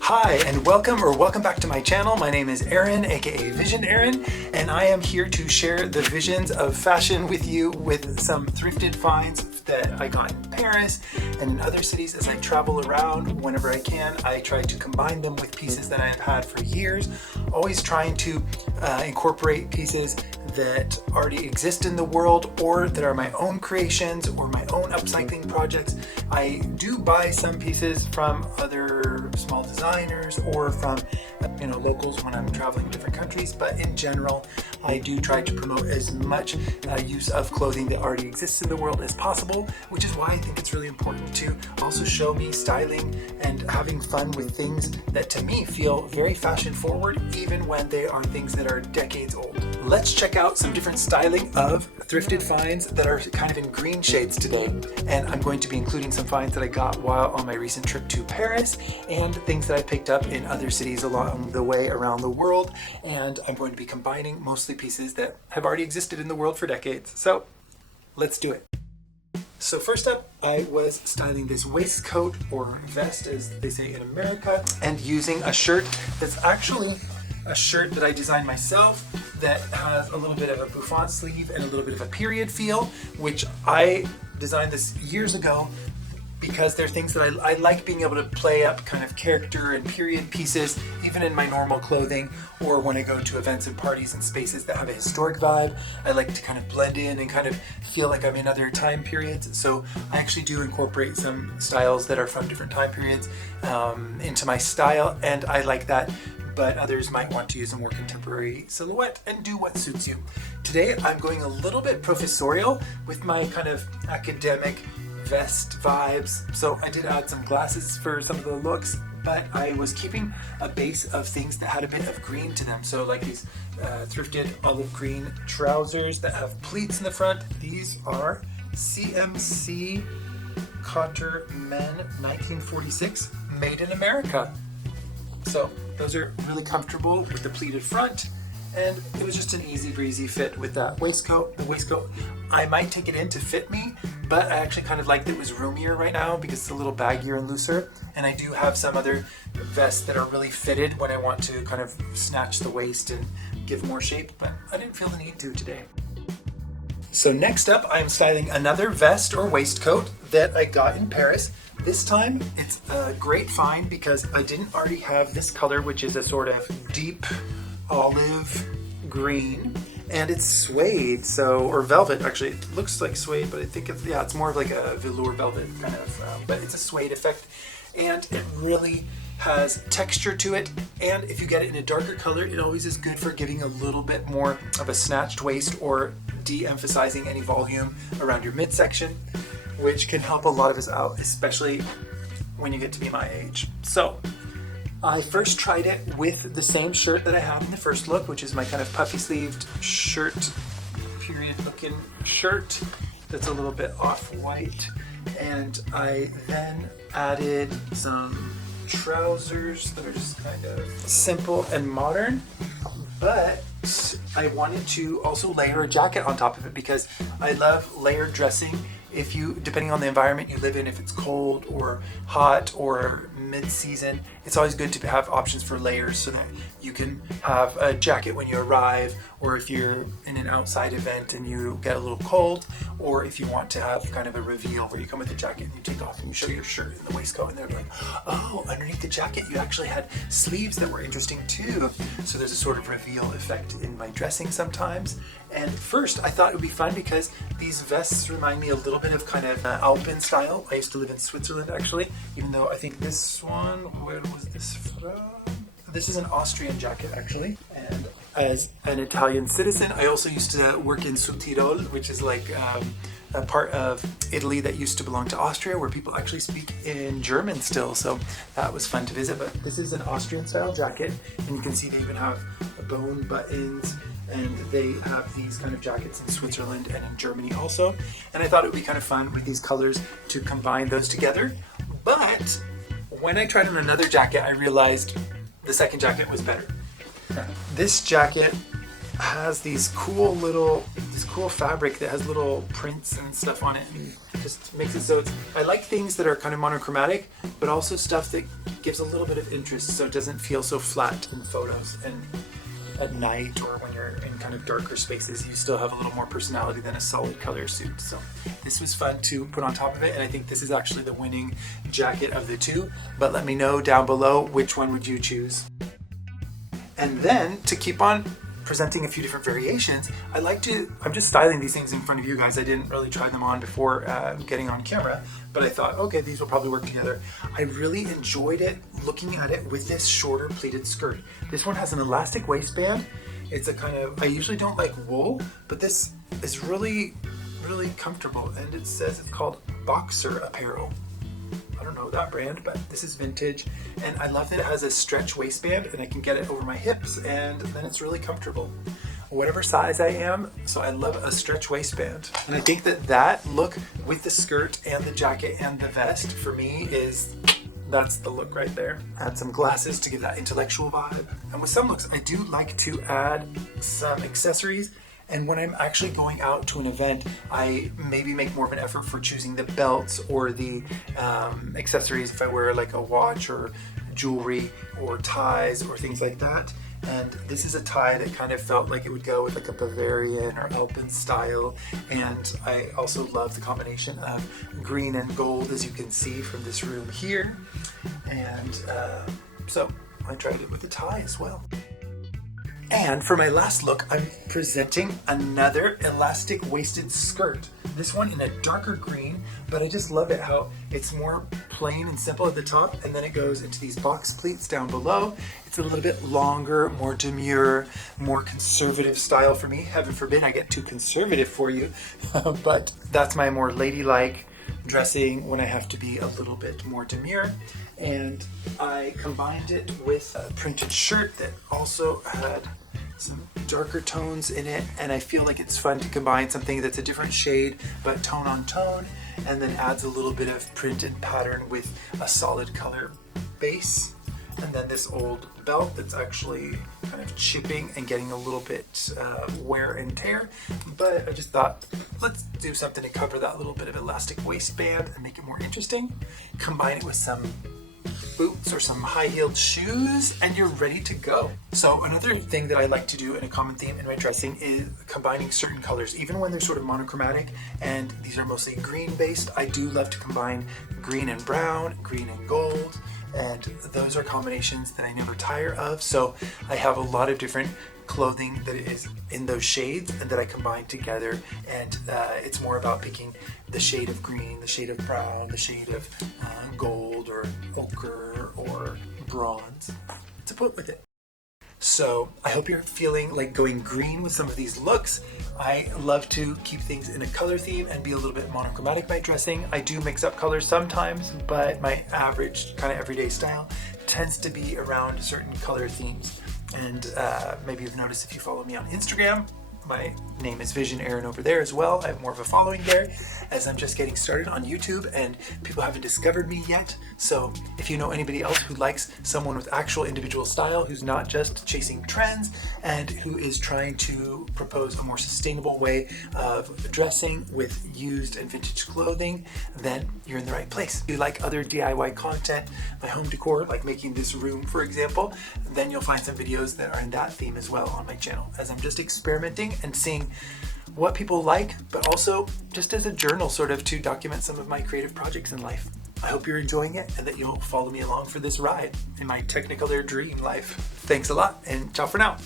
Hi, and welcome back to my channel. My name is Aaron, aka Visionaaron, and I am here to share the visions of fashion with you with some thrifted finds that I got in Paris and in other cities as I travel around. Whenever I can, I try to combine them with pieces that I've had for years, always trying to incorporate pieces that already exist in the world or that are my own creations or my own upcycling projects. I do buy some pieces from other small designers or from locals when I'm traveling to different countries, but in general I do try to promote as much use of clothing that already exists in the world as possible, which is why I think it's really important to also show me styling and having fun with things that to me feel very fashion forward, even when they are things that are decades old. Let's check out some different styling of thrifted finds that are kind of in green shades today, and I'm going to be including some finds that I got while on my recent trip to Paris and things that I picked up in other cities along the way around the world, and I'm going to be combining mostly pieces that have already existed in the world for decades. So let's do it. So first up, I was styling this waistcoat or vest as they say in America, and using a shirt that's actually a shirt that I designed myself that has a little bit of a bouffant sleeve and a little bit of a period feel, which I designed this years ago because they're things that I like being able to play up kind of character and period pieces even in my normal clothing, or when I go to events and parties and spaces that have a historic vibe. I like to kind of blend in and kind of feel like I'm in other time periods. So I actually do incorporate some styles that are from different time periods into my style, and I like that. But others might want to use a more contemporary silhouette and do what suits you. Today I'm going a little bit professorial with my kind of academic vest vibes. So I did add some glasses for some of the looks, but I was keeping a base of things that had a bit of green to them. So like these thrifted olive green trousers that have pleats in the front. These are CMC Cotter Men 1946, made in America. So those are really comfortable with the pleated front, and it was just an easy breezy fit with that waistcoat. The waistcoat, I might take it in to fit me, but I actually kind of liked it was roomier right now because it's a little baggier and looser, and I do have some other vests that are really fitted when I want to kind of snatch the waist and give more shape, but I didn't feel the need to today. So next up, I'm styling another vest or waistcoat that I got in Paris. This time it's a great find because I didn't already have this color, which is a sort of deep olive green, and it's suede, or velvet. Actually, it looks like suede, but I think it's more of like a velour velvet kind of, but it's a suede effect, and it really has texture to it. And if you get it in a darker color, it always is good for giving a little bit more of a snatched waist or de-emphasizing any volume around your midsection, which can help a lot of us out, especially when you get to be my age. So I first tried it with the same shirt that I have in the first look, which is my kind of puffy sleeved shirt, period looking shirt that's a little bit off-white. And I then added some trousers that are just kind of simple and modern, but I wanted to also layer a jacket on top of it because I love layered dressing. If you, depending on the environment you live in, if it's cold or hot or mid-season, it's always good to have options for layers so that you can have a jacket when you arrive, or if you're in an outside event and you get a little cold, or if you want to have kind of a reveal where you come with a jacket and you take off and you show your shirt and the waistcoat, and they're like, oh, underneath the jacket you actually had sleeves that were interesting too. So there's a sort of reveal effect in my dressing sometimes. And first I thought it would be fun because these vests remind me a little bit of kind of alpine style. I used to live in Switzerland actually, even though I think this one, where was this from? This is an Austrian jacket actually, and as an Italian citizen I also used to work in Südtirol, which is like a part of Italy that used to belong to Austria, where people actually speak in German still, so that was fun to visit. But this is an Austrian style jacket, and you can see they even have bone buttons, and they have these kind of jackets in Switzerland and in Germany also, and I thought it would be kind of fun with these colors to combine those together. But when I tried on another jacket, I realized the second jacket was better. This jacket has this cool fabric that has little prints and stuff on it, and just makes it so I like things that are kind of monochromatic, but also stuff that gives a little bit of interest, so it doesn't feel so flat in photos. And at night, or when you're in kind of darker spaces, you still have a little more personality than a solid color suit. So this was fun to put on top of it, and I think this is actually the winning jacket of the two. But let me know down below, which one would you choose? And then to keep on presenting a few different variations, I'm just styling these things in front of you guys. I didn't really try them on before getting on camera, but I thought, okay, these will probably work together. I really enjoyed it looking at it with this shorter pleated skirt. This one has an elastic waistband. It's a kind of, I usually don't like wool, but this is really, really comfortable. And it says it's called Boxer Apparel. I don't know that brand, but this is vintage, and I love that it has a stretch waistband and I can get it over my hips, and then it's really comfortable whatever size I am. So I love a stretch waistband, and I think that look with the skirt and the jacket and the vest for me that's the look right there. Add some glasses to give that intellectual vibe, and with some looks I do like to add some accessories. And when I'm actually going out to an event, I maybe make more of an effort for choosing the belts or the accessories if I wear like a watch or jewelry or ties or things like that. And this is a tie that kind of felt like it would go with like a Bavarian or alpine style. And I also love the combination of green and gold, as you can see from this room here. And so I tried it with the tie as well. And for my last look, I'm presenting another elastic waisted skirt. This one in a darker green, but I just love it how it's more plain and simple at the top, and then it goes into these box pleats down below. It's a little bit longer, more demure, more conservative style for me. Heaven forbid I get too conservative for you, but that's my more ladylike dressing when I have to be a little bit more demure. And I combined it with a printed shirt that also had some darker tones in it, and I feel like it's fun to combine something that's a different shade but tone on tone, and then adds a little bit of print and pattern with a solid color base. And then this old belt that's actually kind of chipping and getting a little bit wear and tear, but I just thought, let's do something to cover that little bit of elastic waistband and make it more interesting. Combine it with some boots or some high-heeled shoes, and you're ready to go. So another thing that I like to do in a common theme in my dressing is combining certain colors, even when they're sort of monochromatic, and these are mostly green based. I do love to combine green and brown, green and gold, and those are combinations that I never tire of. So I have a lot of different clothing that is in those shades and that I combine together, and it's more about picking the shade of green, the shade of brown, the shade of gold or ochre or bronze to put with it. So I hope you're feeling like going green with some of these looks. I love to keep things in a color theme and be a little bit monochromatic by dressing. I do mix up colors sometimes, but my average kind of everyday style tends to be around certain color themes. And maybe you've noticed if you follow me on Instagram, my name is visionaaron over there as well. I have more of a following there, as I'm just getting started on YouTube and people haven't discovered me yet. So if you know anybody else who likes someone with actual individual style, who's not just chasing trends and who is trying to propose a more sustainable way of dressing with used and vintage clothing, then you're in the right place. If you like other DIY content, my home decor, like making this room, for example, then you'll find some videos that are in that theme as well on my channel, as I'm just experimenting and seeing what people like, but also just as a journal sort of to document some of my creative projects in life. I hope you're enjoying it and that you'll follow me along for this ride in my Technicolor dream life. Thanks a lot, and ciao for now.